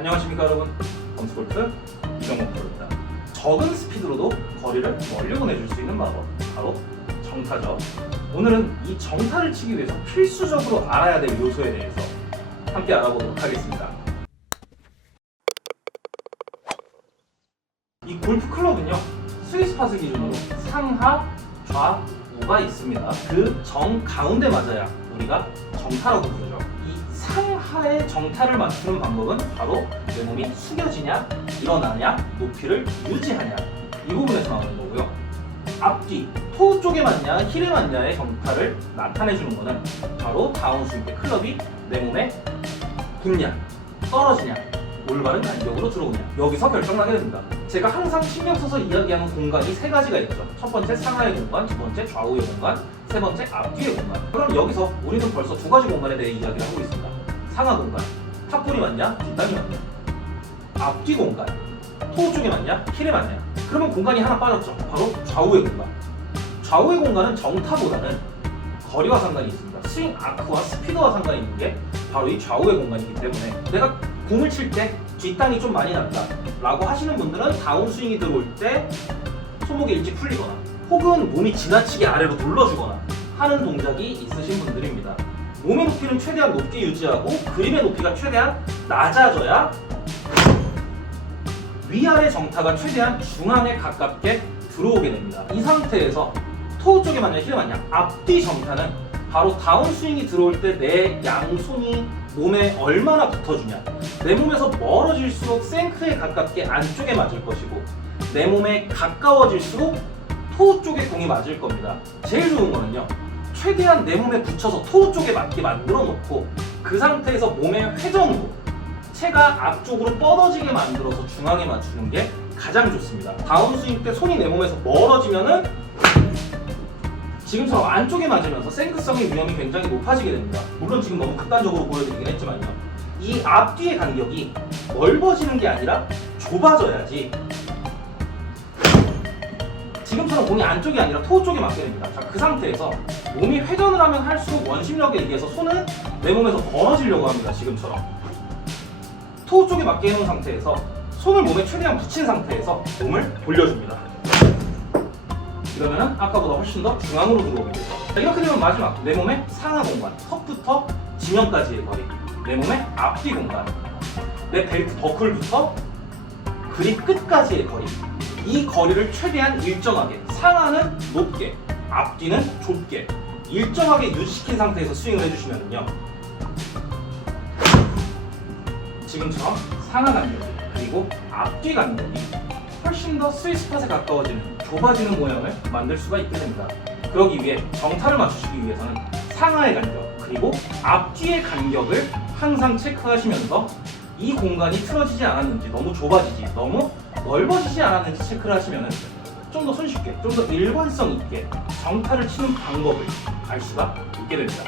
안녕하십니까 여러분. 범스골프 이정목 프로입니다. 적은 스피드로도 거리를 멀리 보내줄 수 있는 마법 바로 정타죠. 오늘은 이 정타를 치기 위해서 필수적으로 알아야 될 요소에 대해서 함께 알아보도록 하겠습니다. 이 골프 클럽은요 스위스 파스 기준으로 상하, 좌, 우가 있습니다. 그 정 가운데 맞아야 우리가 정타라고 부르죠 이 상하의 정타를 맞추는 방법은 바로 내 몸이 숙여지냐 일어나냐 높이를 유지하냐 이 부분에서 나오는 거고요. 앞뒤 토 쪽에 맞냐 힐에 맞냐의 정타를 나타내 주는 거는 바로 다운스윙 때 클럽이 내 몸에 붙냐 떨어지냐 올바른 간격으로 들어오냐 여기서 결정나게 됩니다. 제가 항상 신경 써서 이야기하는 공간이 세 가지가 있죠. 첫 번째 상하의 공간 두 번째 좌우의 공간 세 번째 앞뒤의 공간. 그럼 여기서 우리는 벌써 두 가지 공간에 대해 이야기를 하고 있습니다 상하 공간 탑볼이 맞냐? 뒷땅이 맞냐? 앞뒤 공간 토 쪽에 맞냐? 힐에 맞냐? 그러면 공간이 하나 빠졌죠. 바로 좌우의 공간. 좌우의 공간은 정타보다는 거리와 상관이 있습니다. 스윙 아크와 스피드와 상관이 있는 게 바로 이 좌우의 공간이기 때문에 내가 공을 칠 때 뒷땅이 좀 많이 났다 라고 하시는 분들은 다운스윙이 들어올 때 손목이 일찍 풀리거나 혹은 몸이 지나치게 아래로 눌러주거나 하는 동작이 있으신 분들입니다 몸의 높이는 최대한 높게 유지하고 그립의 높이가 최대한 낮아져야 위아래 정타가 최대한 중앙에 가깝게 들어오게 됩니다. 이 상태에서 토 쪽에 맞냐 힐에 맞냐 앞뒤 정타는 바로 다운스윙이 들어올 때 내 양손이 몸에 얼마나 붙어주냐 내 몸에서 멀어질수록 생크에 가깝게 안쪽에 맞을 것이고 내 몸에 가까워질수록 토 쪽에 공이 맞을 겁니다. 제일 좋은 거는요. 최대한 내 몸에 붙여서 토 쪽에 맞게 만들어 놓고 그 상태에서 몸의 회전으로 체가 앞쪽으로 뻗어지게 만들어서 중앙에 맞추는 게 가장 좋습니다. 다운스윙 때 손이 내 몸에서 멀어지면은 지금처럼 안쪽에 맞으면서 생크성의 위험이 굉장히 높아지게 됩니다. 물론 지금 너무 극단적으로 보여드리긴 했지만요. 이 앞뒤의 간격이 넓어지는 게 아니라 좁아져야지 지금처럼 공이 안쪽이 아니라 토 쪽에 맞게 됩니다. 자, 그 상태에서 몸이 회전을 하면 할수록 원심력에 의해서 손은 내 몸에서 벌어지려고 합니다. 지금처럼. 토 쪽에 맞게 해놓은 상태에서 손을 몸에 최대한 붙인 상태에서 몸을 돌려줍니다. 그러면은 아까보다 훨씬 더 중앙으로 들어오게 되죠. 자, 이렇게 되면 마지막 내 몸의 상하 공간, 턱부터 지면까지의 거리, 내 몸의 앞뒤 공간, 내 벨트 버클부터 그립 끝까지의 거리. 이 거리를 최대한 일정하게 상하는 높게, 앞뒤는 좁게 일정하게 유지시킨 상태에서 스윙을 해주시면요. 지금처럼 상하 간격 그리고 앞뒤 간격이 훨씬 더 스위스팟에 가까워지는 좁아지는 모양을 만들 수가 있게 됩니다. 그러기 위해 정타를 맞추시기 위해서는 상하의 간격 그리고 앞뒤의 간격을 항상 체크하시면서 이 공간이 틀어지지 않았는지 너무 좁아지지 너무 넓어지지 않았는지 체크를 하시면 좀 더 손쉽게 좀 더 일관성 있게 정타를 치는 방법을 알 수가 있게 됩니다.